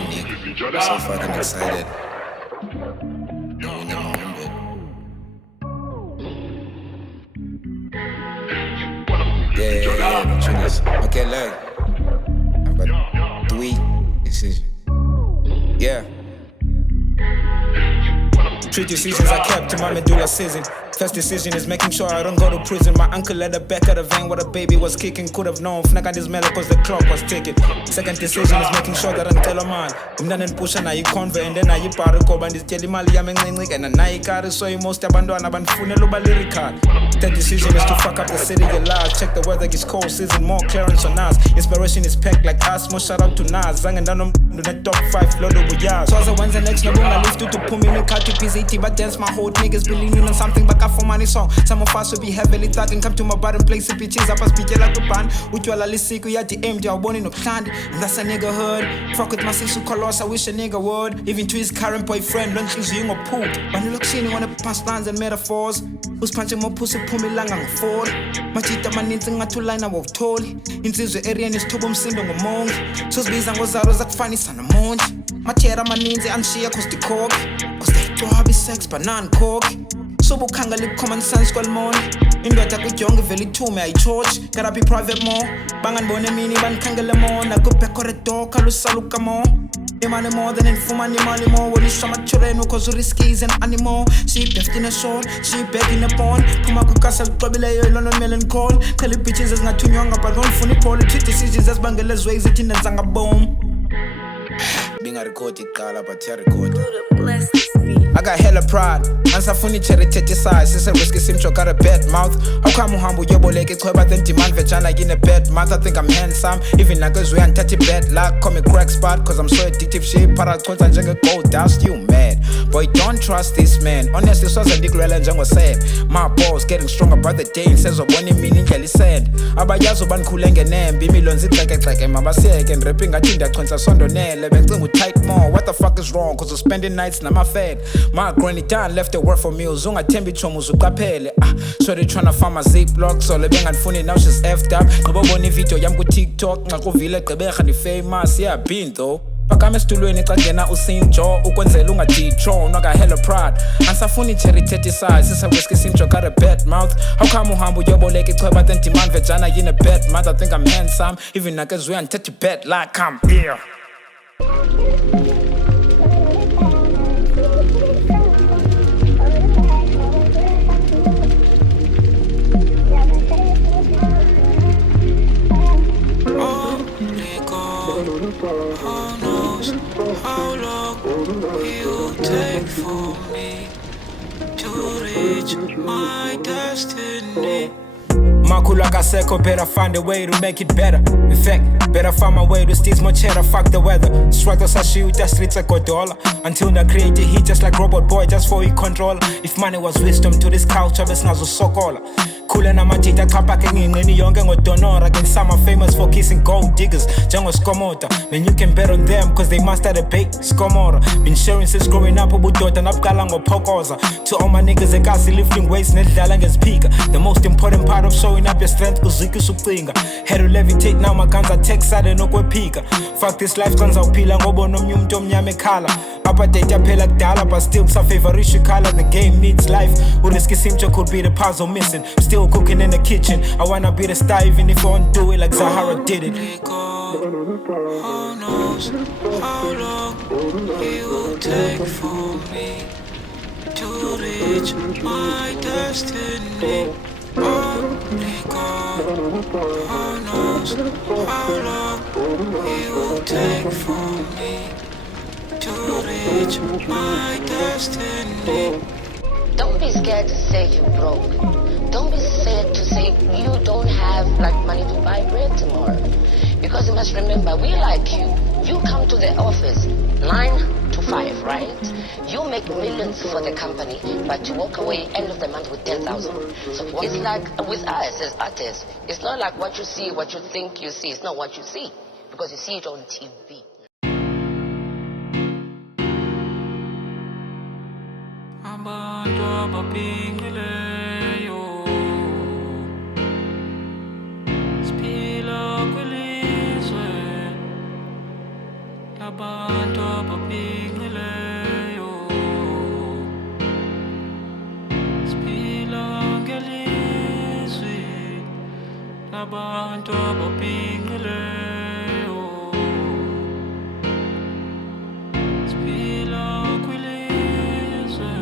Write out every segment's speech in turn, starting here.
nigga. So fucking excited. Knowing in my own bed. Yeah, triggers. Okay, look. I've got 3 decisions. Yeah. 3 decisions I kept to my medulla season. First decision is making sure I don't go to prison. My uncle let the back of the vein where the baby was kicking. Could have known, fnaka this mellow cause the clock was ticking. Second decision is making sure that I'm tell a man I'm done and push and I convey and then I parako and this jelly mali I'm and a naikari so you most abandon abanfune luba lyrical. Third decision is to fuck up the city at large. Check the weather is cold season, more clearance on us. Inspiration is packed like us, more shout out to Nas. Zang and down the top 5 flow to Buyaz. So as a Wednesday next no I lift you to put me in cut to PZT but dance my whole niggas believing in something back up for money song. Some of us will be heavily thugging, come to my bottom place and pitches up a speech like a pan. Which will lisiku ya the MD I born in a plant. And that's a nigga hood. Fuck with my sister colors, I wish a nigga would. Even to his current boyfriend, don't choose you or poop. When you look see anyone to pass lines and metaphors. Who's punching more pussy pull me lang ang fall. Machita maninzi ngatulina wawutholi. Insizwe area nisithuba umsindo ngomongi. Sozibiza ngozaro zakufanisa nomonje. Matera maninzi anshiya cause the coke. Cause they do sex but non-coke. Sobo kanga lip common sense kwalmoni. Indoda kujonge vele ithume ayichurch. Gotta be private more. Bangandibone mini bankangele more. Nakuphe corridor kalusaluka more. Imani more than infumani money more. When it's some children cause risky is an animal. She left in a soul, she begging a pawn. Kuma kukasa kwabile yo ilono melon call. Kali bitches as ngatunyonga but don't funny call. Treat decisions as bangeles ways it in a zanga boom. Being a recorded call but a record. I got hella pride. Ansa funny cherry tete size. It's a risky simcho got a bad mouth. How come humble yobo like it but then demand vagina in a bad mouth. I think I'm handsome. Even like a way and tatty bad luck. Call me crack spot cause I'm so addictive shit. Para twins and jungle gold dust you mad. Boy don't trust this man. Honestly so as a dick rela and jungle said. My balls getting stronger by the day. Says of one meaning Kelly said. Abayazo ban kulenge name. Bimilons it like mabasek and rapping at that twins are sondo nail. Leventing with tight more. What the fuck is wrong? Cause we're spending nights na my fed. My granny done left the work for me. Uzunga tembi chomuzu kapele. So they tryna find my ziplock. So lebeng and funny now she's effed up. Kaboboni video yam ku TikTok. Ngakuvile qebeha ni famous. Yeah been though. Pakame stulweni xa ngena usinjo ukwenzela ungaditro noka hella pride ansafuni cherry tete size sisa whiskey sinjo got a bad mouth how come uhambo yoboleke chweba then demand vagina in a bad mouth I think I'm handsome even nakezwe and tete bad like I'm here. Who knows how long it will take for me to reach my destiny? Makula kaseko, better find a way to make it better. In fact, better find my way to steal more cheddar, fuck the weather. Struggle sashi with the streets like $1 until I create a hit just like Robot Boy, just for he control. If money was wisdom to this culture, best nazo sokola. Kule na matita kapake ngingeni yonke ngodonora. Against some are famous for kissing gold diggers Jango Skomota, then you can bet on them cause they master the bait Skomora, been sharing since growing up ubudota napkala ngopokoza. To all my niggas ekasi lifting weights nedlala ngezpeaker. The most important part of showing up your strength uziki suqinga. Had to levitate now my guns are tech side nokwephika. Fuck this life guns awuphila ngoba nomnye umuntu omnyama ekhala. Apadate yaphela kudala but still kusafavorish color. The game needs life. Uriski simcho could be the puzzle missing. Still cooking in the kitchen. I wanna be the star even if I won't do it like Zahara did it. Who knows how long it will take for me to reach my destiny? Only God who knows how long it will take for me to reach my destiny. Don't be scared to say you broke. Don't be scared to say you don't have like money to buy bread tomorrow. Because you must remember, we like you. You come to the office 9 to 5, right? You make millions for the company, but you walk away end of the month with 10,000. So it's like with us as artists, it's not like what you see, what you think you see. It's not what you see, because you see it on TV. Abantu ababhinqileyo siphila kwilizwe labantu Labantu ababhinqileyo siphila ngelizwi labantu ababhinqileyo siphila kwilizwe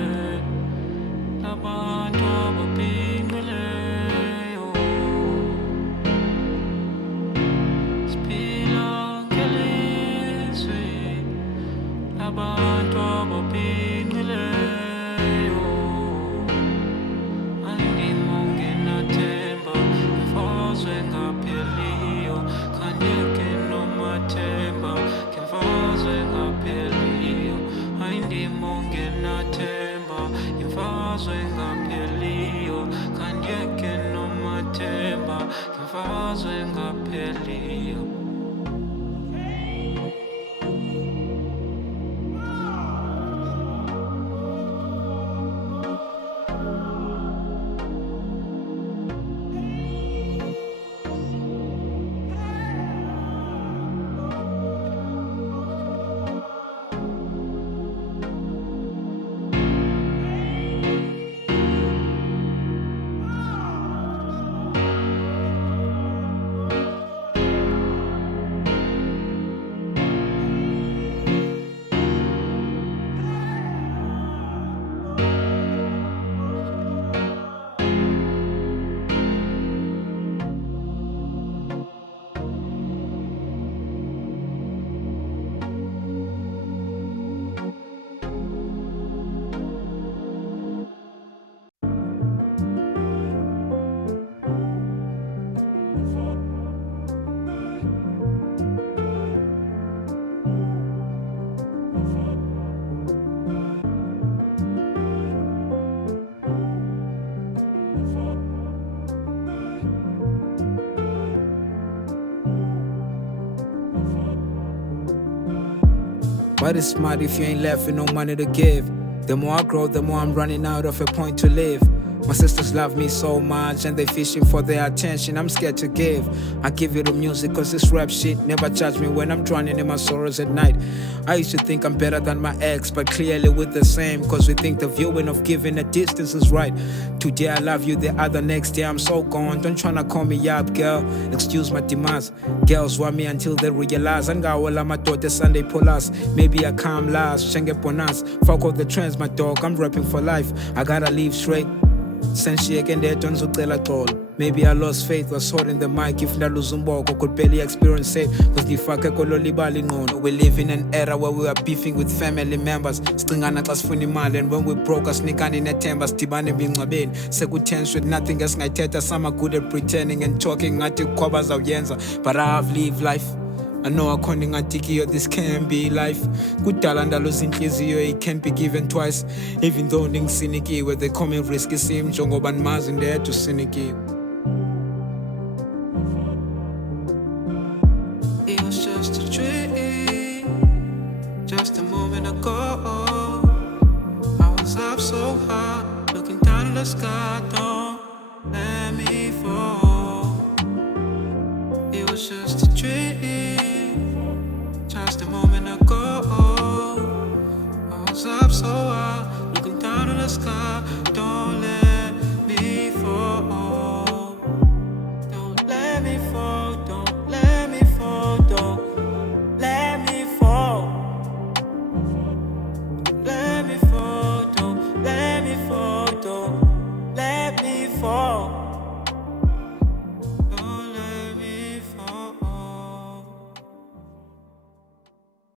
labantu ababhinqileyo siphila ngelizwi labantu ababhinqileyo andimonginathemba imfazwe ngapheliyo khandeke nomathemba ngemfazwe ngapheliyo andimonginathemba imfazwe ngapheliyo khandeke nomathemba ngemfazwe ngapheliyo. What is smart if you ain't left with no money to give? The more I grow, the more I'm running out of a point to live. My sisters love me so much and they fishing for their attention. I'm scared to give. I give you the music cause this rap shit never judge me when I'm drowning in my sorrows at night. I used to think I'm better than my ex, but clearly we're the same cause we think the viewing of giving a distance is right. Today I love you, the other next day I'm so gone. Don't tryna call me up, girl. Excuse my demands. Girls want me until they realize Angawala my daughter Sunday pull us. Maybe I come last, shenge bonus. Fuck all the trends, my dog. I'm rapping for life. I gotta leave straight. Maybe I lost faith, was holding the mic. If I lose I could barely experience it. Cause the fuck we live in an era where we are beefing with family members. Stingana class funny mal, and when we broke us sneaking in a tembers, Tibane Bingabin. Second tense with nothing else, Naiteta, some are good at pretending and talking at the covers of Yenza. But I have lived life. I know according to Tiki, this can be life. Good talent, it can't be given twice. Even though things cynical, where they come in risky, same Jongo Ban Mars in there to cynical. It was just a dream, just a moment ago. I was up so high, looking down at the sky. Don't let me fall. It was just a dream, just a moment ago. I was up so high, looking down at the sky. Don't let me fall. Don't let me fall. Don't let me fall. Don't let me fall. Let me fall. Don't let me fall. Don't let me fall.